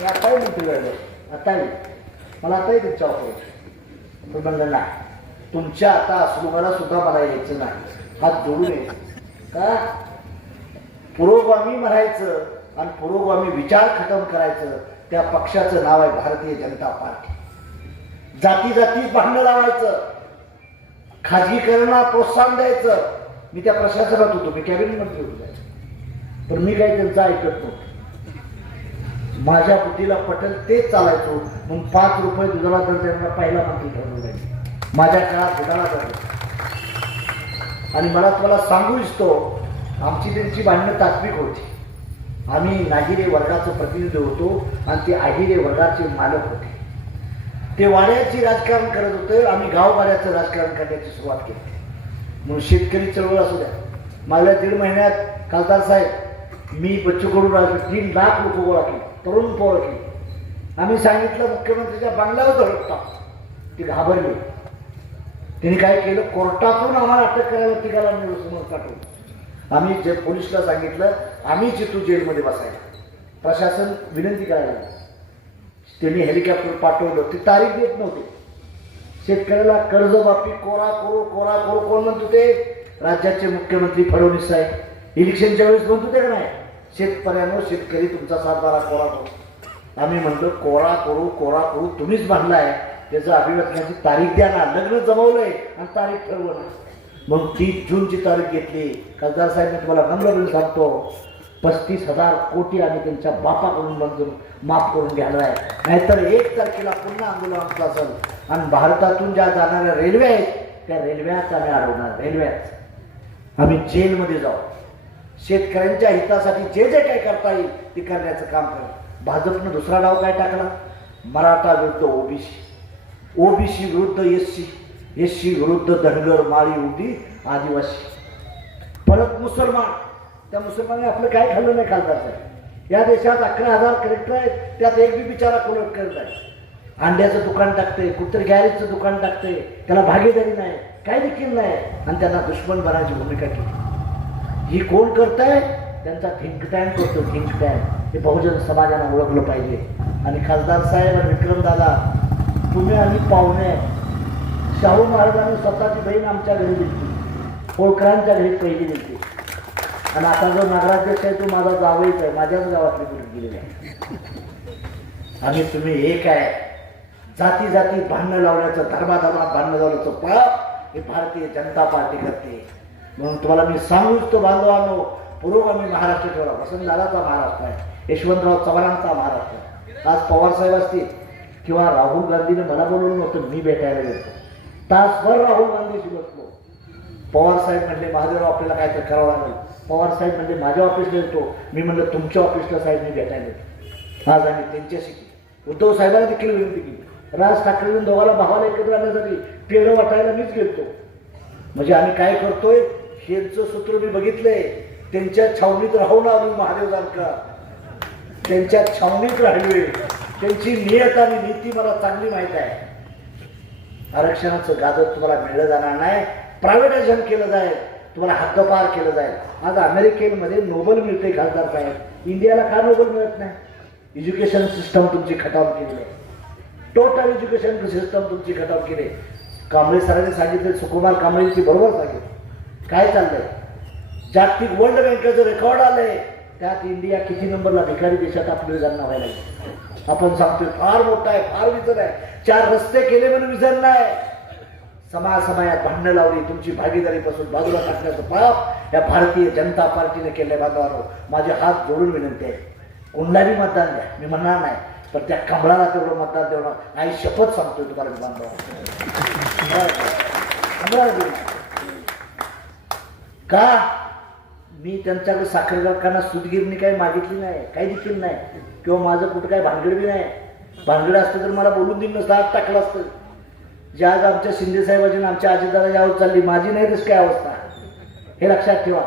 मी आताही म्हणते वेळेवर आताही. मला आताही तुमचा ऑफर पण म्हणलं नाही तुमच्या आता अस्लोगाला सुद्धा मला यायचं नाही. हात जोडून यायचं. का? पुरोगामी म्हणायचं आणि पुरोगामी विचार खतम करायचं त्या पक्षाचं नाव आहे भारतीय जनता पार्टी. जाती जाती भांडणं लावायचं. खाजगीकरणाला प्रोत्साहन द्यायचं. मी त्या प्रशासनात होतो मी कॅबिनेट मंत्री होतो. पण मी काही त्यांचं ऐकत नव्हतं. माझ्या बुद्धीला पटेल तेच चालायचो. म्हणून पाच रुपये दुधाला दर द्यायला पहिला मंत्री ठरवलं जाईल माझ्या काळात दुधाला दर आणि मला तुम्हाला सांगू इच्छितो आमची त्यांची भांडणं तात्विक होती. आम्ही नागिरे वर्गाचं प्रतिनिधी होतो आणि ते आहिरे वर्गाचे मालक होते. ते वाड्याची राजकारण करत होते आम्ही गाववाड्याचं राजकारण करण्याची सुरुवात केली. म्हणून शेतकरी चळवळ असू द्या. मागल्या दीड महिन्यात खासदार साहेब मी बच्चू कडू राजू तीन लाख लोक गोळा केले. तरुण पोळा आम्ही सांगितलं मुख्यमंत्रीच्या बंगल्यावर धडकता. ती घाबरली. त्यांनी काय केलं? कोर्टातून आम्हाला अटक करायला तिघाला समोर पाठवलं. आम्ही जे पोलिसला सांगितलं आम्ही जितू जेलमध्ये बसायला. प्रशासन विनंती करायला त्यांनी हेलिकॉप्टर पाठवलं. ती तारीख देत नव्हती. शेतकऱ्याला कर्जमाफी कोरा करू कोरा करू कोण म्हणत होते? राज्याचे मुख्यमंत्री फडणवीस साहेब. इलेक्शनच्या वेळेस म्हणत होते का नाही? शेतकऱ्यानं शेतकरी तुमचा सातबारा कोरा करू. आम्ही म्हणतो कोरा करू कोरा करू. तुम्हीच बांधलाय त्याचं अभिव्यक्तीची तारीख द्या ना. लग्न जमवलंय आणि तारीख ठरवलं मग तीस जूनची तारीख घेतली. खासदार साहेब मी तुम्हाला नम्रपणे सांगतो पस्तीस हजार कोटी आम्ही त्यांच्या बापाकडून मंजूर माफ करून घ्यायला आहे. नाहीतर एक तारखेला पुन्हा आंदोलन आमचं असेल. आणि भारतातून ज्या जाणाऱ्या रेल्वे आहेत त्या रेल्व्याच आम्ही अडवणार. रेल्वेच आम्ही जेलमध्ये जाऊ. शेतकऱ्यांच्या हितासाठी जे जे काही करता येईल ते करण्याचं काम करेल. भाजपनं दुसरा डाव काय टाकला? मराठा विरुद्ध ओबीसी. ओबीसी विरुद्ध एस सी एस सी विरुद्ध धनगर माळी उडी आदिवासी. परत मुसलमान. त्या मुसलमानाने आपलं काय खाल्लं नाही खालदार साहेब? या देशात अकरा हजार कलेक्टर आहेत. त्यात एक बी बिचारा कोलट करत आहे? अंड्याचं दुकान टाकते कुठतरी गॅरेजचं दुकान टाकते. त्याला भागीदारी नाही काय देखील नाही. आणि त्यांना दुश्मन बनायची भूमिका केली. ही कोण करताय? त्यांचा थिंक टँक करतो थिंक टँक हे बहुजन समाजानं ओळखलं पाहिजे. आणि खासदार साहेब आणि विक्रमदादा तुम्ही आणि पाहुणे आहे. शाहू महाराजांनी स्वतःची बहीण आमच्या घरी दिली. होळकरांच्या घरी पहिली दिली. आणि आता जो नगराध्यक्ष आहे तो माझा जावईच आहे. माझ्याच गावातली कुठे गेलेली आहे. आणि तुम्ही एक आहे. जाती जाती भांडणं लावण्याचं धर्माधर्मात भांडणं लावण्याचं पाप हे भारतीय जनता पार्टी करते. म्हणून तुम्हाला मी सांगू इच्छितो बांधवांनो पुरोगामी महाराष्ट्र ठेवला. वसंतदादाचा महाराष्ट्र आहे यशवंतराव चव्हाणांचा महाराष्ट्र आहे. आज पवार साहेब असतील किंवा राहुल गांधीने मला बोलवलं नव्हतं मी भेटायला गेलो. तासभर राहुल गांधीशी बसलो पवार साहेब म्हणले महादेवराव आपल्याला काय तर करावं लागेल. पवार साहेब म्हणले माझ्या ऑफिसला येतो. मी म्हणलं तुमच्या ऑफिसला साहेब मी भेटायला येतो. आज आम्ही त्यांच्याशी केली उद्धव साहेबांना देखील विनंती केली. राज ठाकरे दोघाला भावाला एकत्र आणण्यासाठी पेढं वाटायला मीच घेतो म्हणजे आम्ही काय करतोय? हेचं सूत्र मी बघितलंय. त्यांच्या छावणीत राहून आम्ही महादेव जानकर. त्यांच्या छावणीत राहिलोय. त्यांची नियत आणि नीती मला चांगली माहीत आहे. आरक्षणाचं गाजर तुम्हाला मिळलं जाणार नाही. प्रायव्हेटायझेशन केलं जाईल. तुम्हाला हद्दपार केलं जाईल. आज अमेरिकेमध्ये नोबल मिळते खासदार साहेब. इंडियाला का नोबल मिळत नाही? एज्युकेशन सिस्टम तुमची खटाव केली. आहे टोटल एज्युकेशन सिस्टम तुमची खटाव केली. आहे. कांबळे सरांनी सांगितलं सुकुमार कांबळेंची बरोबर सांगितलं. काय चाललंय? जागतिक वर्ल्ड बँकेचं रेकॉर्ड आलंय. त्यात इंडिया किती नंबरला भिकारी देशात आपलं जाणं व्हायला आपण सांगतोय फार मोठा आहे फार विजन आहे. चार रस्ते केले म्हणून विजन नाही समाज समाजात भांडणं लावली तुमची भागीदारीपासून बाजूला टाकण्याचं पाप या भारतीय जनता पार्टीने केले बांधवानो माझे हात जोडून विनंती आहे. कोणलाही मतदान द्या. मी म्हणणार नाही पण त्या कमळाला तेवढं मतदान देणं आई शपथ सांगतोय तुम्हाला मी कमळाला देऊ का? मी त्यांच्याकडे साखर कारखाना सुतगिरणी काही मागितली नाही काही देखील नाही. किंवा माझं कुठं काही भानगड बी नाही. भानगड असतं तर मला बोलून दिलं नसतं आत टाकलं असतं. जे आज आमच्या शिंदे साहेबाची आणि आमच्या अजितदादा यावर चालली माझी नाही तशी काय अवस्था. हे लक्षात ठेवा.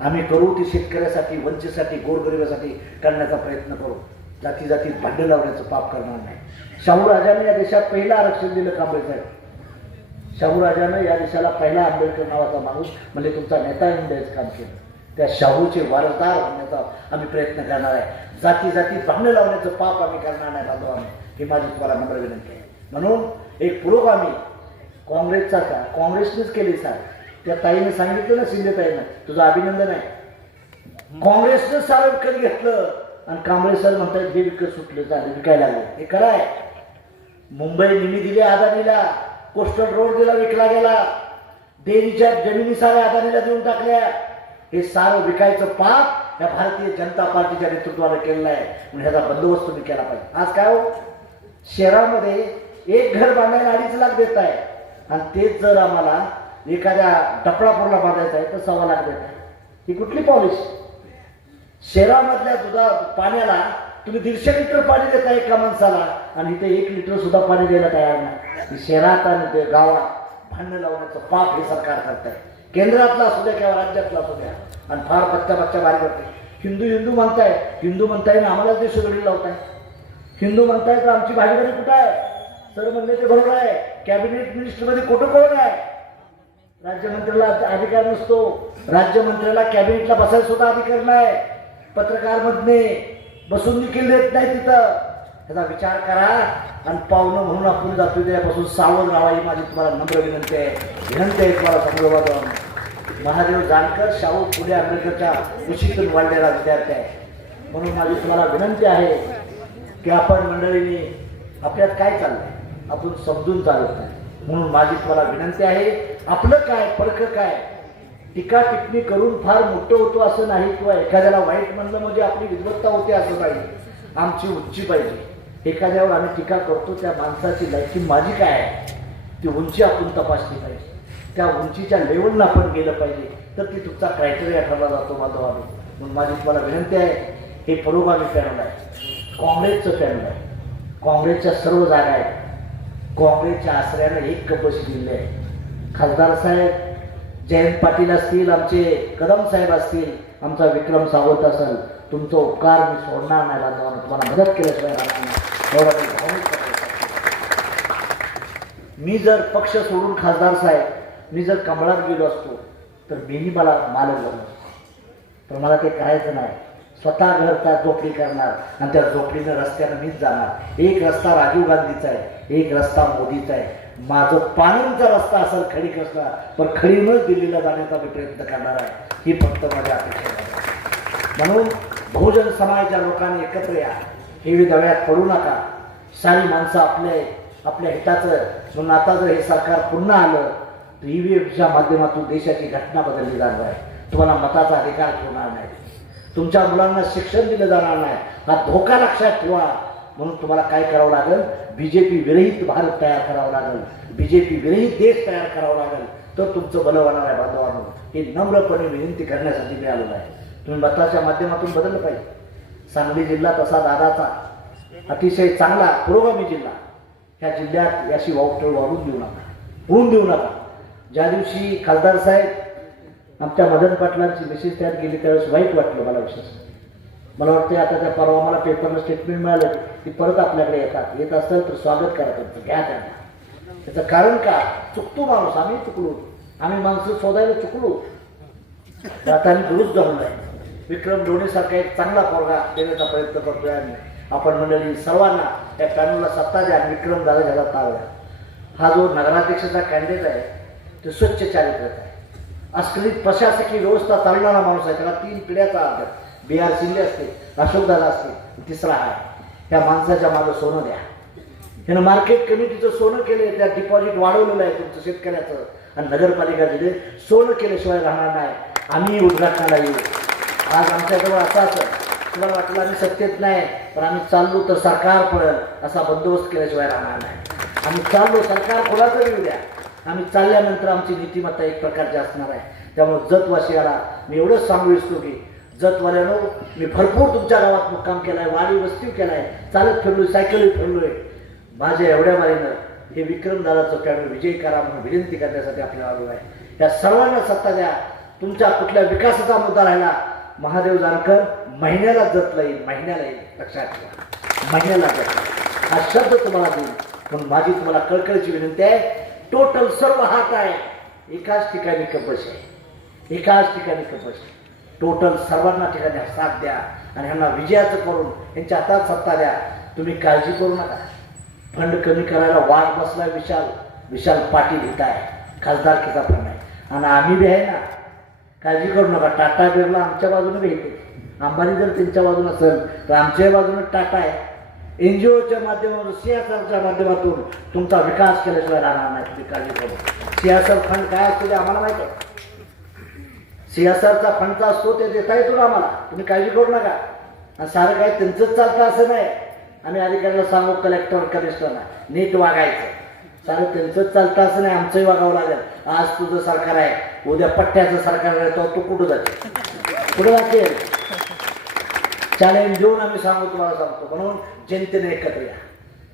आम्ही करू ती शेतकऱ्यासाठी वंचितसाठी गोरगरिबासाठी करण्याचा प्रयत्न करू. जाती जातीत भांडण लावण्याचं पाप करणार नाही. शाहू राजांनी या देशात पहिलं आरक्षण दिलं कांबळे साहेब शाहू राजानं या देशाला पहिला आंबेडकर नावाचा माणूस म्हणजे तुमचा नेता येऊन द्यायचं काम केलं. त्या शाहूचे वारसदार होण्याचा आम्ही प्रयत्न करणार आहे. जाती जाती भांडणं लावण्याचं पाप आम्ही करणार नाही बांधव आम्ही. ही माझी तुम्हाला नम्र विनंती आहे. म्हणून एक पुरोगामी काँग्रेसचा का काँग्रेसनेच केली सर. त्या ताईने सांगितलं ना शिंदे ताईनं तुझं अभिनंदन आहे. काँग्रेसनं सारं विकत घेतलं आणि कांबळे सर म्हणतात हे विकत सुटले झाले विकायला लागले. हे खरं आहे. मुंबई निमी दिली आदानीला कोस्टल रोड दिला विकला गेला. डेअरीच्या जमिनी साऱ्या अदानीला देऊन टाकल्या. हे सारं विकायचं पाप या भारतीय जनता पार्टीच्या नेतृत्वाने केलेलं आहे. म्हणून ह्याचा बंदोबस्त तुम्ही केला पाहिजे. आज काय हो? शहरामध्ये एक घर बांधायला अडीच लाख देत आहे. आणि तेच जर आम्हाला एखाद्या डपळापूरला बांधायचं आहे तर सव्वा लाख देत आहे. ही कुठली पॉलिसी शहरामधल्या दुधा पाण्याला तुम्ही दीडशे लिटर पाणी देता एका माणसाला. आणि इथे एक लिटर सुद्धा पाणी द्यायला तयार नाही. शहरात आणि ते गावात भांडणं लावण्याचं पाप हे सरकार करत आहे केंद्रातला असू द्या किंवा राज्यातला असू द्या आणि फार बच्चा बच्चा बारीक करते हिंदू हिंदू म्हणताय हिंदू म्हणताय ना आम्हालाच ते सुगडी लावताय. हिंदू म्हणताय तर आमची भागीदारी कुठं आहे? सर म्हणले ते बरोबर आहे. कॅबिनेट मिनिस्टरमध्ये कुठं कोण आहे? राज्यमंत्र्याला अधिकार नसतो. राज्यमंत्र्याला कॅबिनेटला बसायला सुद्धा अधिकार नाही. पत्रकार मधने बसून देखील देत नाही तिथं. त्याचा विचार करा आणि पाहुणं म्हणून आपण जातो त्यापासून सावध राहा ही माझी तुम्हाला नम्र विनंती आहे. विनंती आहे तुम्हाला समोर महादेव जानकर शाहू पुणे आंबेडकरच्या कृषीतून वाढलेला विद्यार्थी आहे. म्हणून माझी तुम्हाला विनंती आहे की आपण मंडळीने आपल्यात काय चाललंय? आपण समजून चालत नाही. म्हणून माझी तुम्हाला विनंती आहे आपलं काय फरक काय? टीका टिप्पणी करून फार मोठं होतो असं नाही किंवा एखाद्याला वाईट म्हणलं म्हणजे आपली विद्वत्ता होते असं नाही. आमची उंची पाहिजे. एखाद्यावर आम्ही टीका करतो त्या माणसाची लायकी माझी काय आहे? ती उंची आपण तपासली पाहिजे. त्या उंचीच्या लेवलला आपण गेलं पाहिजे. तर ती तुमचा क्रायटेरिया ठरला जातो माझा आम्ही. म्हणून माझी तुम्हाला विनंती आहे हे परोगामी पॅनल आहे. काँग्रेसचं पॅनल आहे. काँग्रेसच्या सर्व जागा आहेत. काँग्रेसच्या आश्रयानं एक कपशी दिले आहे खासदार साहेब जयंत पाटील असतील आमचे कदम साहेब असतील आमचा विक्रम सावंत असेल तुमचा उपकार मी सोडणार नाही बांधवांनो तुम्हाला मदत केल्याशिवाय राहणार नाही. मी जर पक्ष सोडून खासदार साहेब मी जर कमळात गेलो असतो तर मीही मला मालक झालो तर मला ते करायचं नाही. स्वतः घर त्या झोपडी करणार आणि त्या झोपडीनं रस्त्यानं मीच जाणार. एक रस्ता राजीव गांधीचा आहे एक रस्ता मोदीचा आहे. माझं पाणींचा रस्ता असेल खडी रस्ता पण खडीनच दिल्लीला जाण्याचा मी प्रयत्न करणार आहे. ही फक्त माझ्या अपेक्षा आहे. म्हणून बहुजन समाजाच्या लोकांनी एकत्र या. हेवी दव्यात पडू नका. सारी माणसं आपले आपल्या हिताचं म्हणून आता जर हे सरकार पुन्हा आलं तर ईव्हीएमच्या माध्यमातून देशाची घटना बदलली जाणार आहे. तुम्हाला मताचा अधिकार ठेवणार नाही. तुमच्या मुलांना शिक्षण दिलं जाणार नाही. हा धोका लक्षात ठेवा. म्हणून तुम्हाला काय करावं लागेल? बी जे पी विरहित भारत तयार करावं लागेल. पी विरहित देश तयार करावा लागेल. तर तुमचं भलं होणार आहे बांधवांनो हे नम्रपणे विनंती करण्यासाठी मिळालेलं आहे. तुम्ही मताच्या माध्यमातून बदललं पाहिजे. सांगली जिल्हा तसा दादाचा. अतिशय चांगला पुरोगामी जिल्हा. ह्या जिल्ह्यात याशी वावटळ वाढून देऊ नका. होऊन देऊ नका. ज्या दिवशी खासदार साहेब आमच्या मदन पाटलांची मेसेज त्यात गेली त्यावेळेस वाईट वाटलं मला विशेष मला वाटते आता त्या परवा मला पेपरला स्टेटमेंट मिळालं की परत आपल्याकडे येतात. येत असेल तर स्वागत करा त्यांचं. घ्या त्यांना. त्याचं कारण का चुकतो माणूस. आम्ही चुकलो. आम्ही माणसं शोधायला चुकलो. आता आम्ही दुरुस्त घालून आहे विक्रम धोनीसारखा एक चांगला पोरगा देण्याचा प्रयत्न करतोय आम्ही. आपण मंडळी सर्वांना या पॅनलला सत्ता द्या विक्रम दादा घ्यायला ताळ द्या. हा जो नगराध्यक्षाचा कॅन्डिडेट आहे तो स्वच्छ चारित्र्याचा आहे. अस्खलित प्रशासकीय व्यवस्था चालणारा माणूस आहे त्याला तीन पिढ्याचा अर्थ बी आर शिंदे असते अशोकदादा असते तिसरा आहे. त्या माणसाच्या मागं सोनं द्या. त्यानं मार्केट कमिटीचं सोनं केले त्या डिपॉझिट वाढवलेलं आहे तुमचं शेतकऱ्याचं. आणि नगरपालिका दिले सोनं केल्याशिवाय राहणार नाही. आम्ही उद्घाटनाला येऊ. आज आमच्याजवळ असं असं. तुला वाटलं आम्ही सत्तेत नाही पण आम्ही चाललो तर सरकार पडेल असा बंदोबस्त केल्याशिवाय राहणार नाही. आम्ही चाललो सरकार कोणाचं येऊ द्या? आम्ही चालल्यानंतर आमची नीतिमत्ता एक प्रकारची असणार आहे. त्यामुळे जतवासियाला मी एवढंच सांगू इच्छितो की जतवाल्यानं मी भरपूर तुमच्या गावात मुक्काम केलाय वाडी वस्ती केलाय चालत फिरलोय सायकली फिरलोय. माझ्या एवढ्या मारीनं हे विक्रमदादाचं पॅनल विजय करा म्हणून विनंती करण्यासाठी आपल्याला आलो आहे. या सर्वांना सत्ता द्या. तुमच्या कुठल्या विकासाचा मुद्दा राहिला महादेव जानकर महिन्याला जतला येईल महिन्याला येईल. लक्षात ठेवा. महिन्याला जतला हा शब्द तुम्हाला देईल म्हणून माझी तुम्हाला कळकळीची विनंती आहे टोटल सर्व हात आहे. एकाच ठिकाणी कपश आहे. एकाच ठिकाणी कपश आहे. टोटल सर्वांना ठिकाणी साथ द्या आणि ह्यांना विजयाचं करून यांच्या हातात सत्ता द्या. तुम्ही काळजी करू नका. फंड कमी करायला वाट बसला विशाल. विशाल पाटील इथं आहे. खासदारकीचा फंड आहे. आणि आम्ही बी आहे ना काळजी करू नका. टाटा बिर्ला आमच्या बाजूने भेटते अंबानी जर त्यांच्या बाजूने असेल तर आमच्या बाजूने टाटा आहे. एन जी ओच्या माध्यमातून सी एस आरच्या माध्यमातून तुमचा विकास केल्याशिवाय राहणार नाही. तुम्ही काळजी करू सी एस आर फंड काय असतो ते आम्हाला माहिती आहे. सी एस आरचा फंडचा असतो ते देता येतो ना आम्हाला? तुम्ही काळजी करू नका. आणि सारं काय त्यांचंच चालतं असं नाही. आम्ही अधिकाऱ्याला सांगू कलेक्टर कमिशनरला नीट वागायचं. सारं त्यांचंच चालतं असं नाही. आमचंही वागावं लागेल. आज तुझं सरकार आहे. उद्या पट्ट्याचं सरकार आहे तो कुठं जाते? कुठं जाते? चॅलेंज देऊन आम्ही सांगू तुम्हाला सांगतो. म्हणून जनतेने एकत्र या.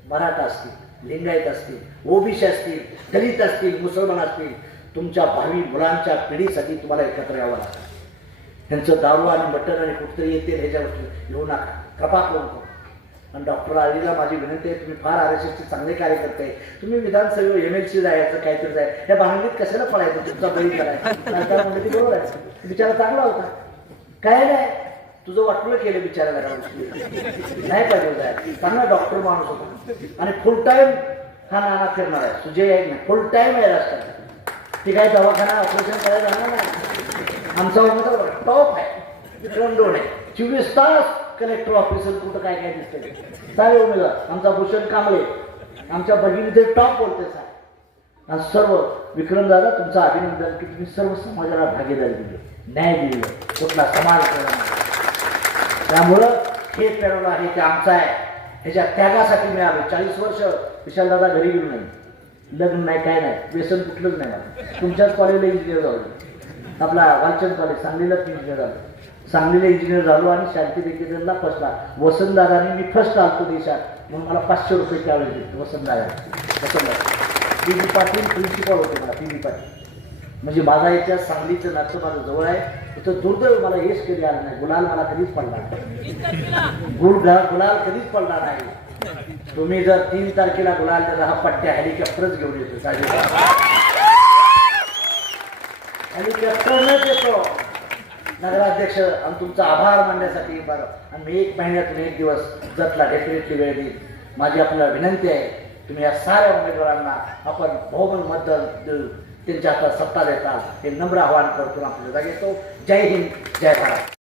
मराठा असतील लिंगायत असतील ओबीसी असतील दलित असतील मुसलमान असतील तुमच्या भावी मुलांच्या पिढीसाठी तुम्हाला एकत्र यावं लागतं. त्यांचं दारू आणि मटण आणि कुठतरी येते ह्याच्यावर येऊ नका. कपात करू आणि डॉक्टर आलीला माझी विनंती आहे तुम्ही फार आर एस एसचे चांगले कार्यकर्ते तुम्ही विधानसभेवर एम एल सी जायचं काहीतरी जाय. या भांडणीत कशाला पळायचं तुमचा बळी करायचा ती बरोबर आहे. बिचारा चांगला होता. काय नाही. तुझं वाटलं केलं बिचारा घरा नाही पाहिजे होता. चांगला डॉक्टर माणूस होता. आणि फुल टाईम हा नाना फिरणार आहे. तुझे आहे ना फुल टाईम आहे राजकारणात ती काय दवाखाना ऑपरेशन करायला जाणार नाही. आमचा टॉप आहे. विक्रम आहे? चोवीस तास कलेक्टर ऑफिसर कुठं काय काय दिसतंय? चालेल उमेदवार आमचा भूषण कांबळे आमच्या भगिनीचे टॉप बोलते साहेब. आणि सर्व विक्रमदादा तुमचं अभिनंदन की तुम्ही सर्व समाजाला भागीदारी दिली न्याय दिली कुठला समाज त्यामुळं हे पेरवलं आहे ते आमचं आहे. ह्याच्या त्यागासाठी मिळालं चाळीस वर्ष विशालदादा घरी गेलो नाही. लग्न नाही काय नाही. व्यसन कुठलंच नाही मला. तुमच्याच कॉलेजला इंजिनियर झालो आपला वालचंद कॉलेज सांगलीलाच इंजिनियर झालं सांगलीला इंजिनियर झालो आणि शांती फसला. फर्स्टला वसंतदादाने मी फर्स्ट आलतो देशात. म्हणून मला पाचशे रुपये त्यावेळेस दिले. Vasantdada. Vasantdada. P. B Patil principal होते मला पी. बी पाटील. म्हणजे माझा याच्या सांगलीचं नातं माझं जवळ आहे. तिथं दुर्दैव मला हेच कधी आलं नाही. गुलाल मला कधीच पडला गुड गुलाल कधीच पडला नाही. तुम्ही जर तीन तारखेला गुलाल तर हा पट्ट्या हेलिकॉप्टरच घेऊन येतो. हेलिकॉप्टरनच येतो. नगराध्यक्ष आणि तुमचा आभार मानण्यासाठी बरं. आणि मी एक महिन्यातून एक दिवस जतला डेफिनेटली वेळ देईल. माझी आपल्याला विनंती आहे तुम्ही या साऱ्या उमेदवारांना आपण बहुमत मतदान देऊ त्यांच्या हातात सत्ता देता. हे नम्र आवाहन करतो आपल्या जागेतो येतो. जय हिंद जय भारत.